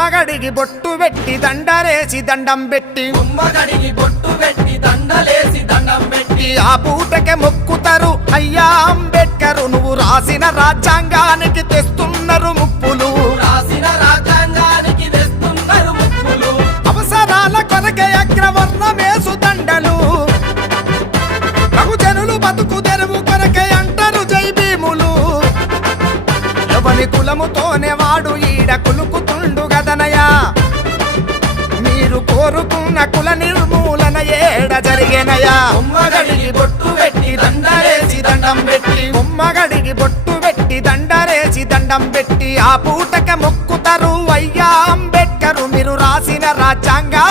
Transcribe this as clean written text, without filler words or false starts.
గుమ్మగడిగి బొట్టు పెట్టి దండలేసి దండం పెట్టి గుమ్మగడిగి బొట్టు పెట్టి దండలేసి దండం పెట్టి ఆ పూటకే మొక్కుతారు అయ్యా అంబేద్కరు నువ్వు రాసిన రాజ్యాంగానికి తెస్తున్నారు ముప్పులు రాసిన రాజ్యాంగానికి తెస్తున్నారు ముప్పులు అవసరాల కొరకే అగ్రవర్ణమేసు దండలు బహుజనులు బతుకు తెరువు కొరకే అంటారు జై భీములు ఎవని కులముతోనే వాడు ఈడ కులుకుతుండు గదనయా మీరు కోరుకున్న కుల నిర్మూలన ఏడ జరిగేనయా గుమ్మగడిగి బొట్టు పెట్టి దండలేసి దండం పెట్టి గుమ్మగడిగి బొట్టు పెట్టి దండలేసి దండం పెట్టి ఆ పూటక మొక్కుతారు అయ్యా అంబేద్కరు మీరు రాసిన రాజ్యాంగా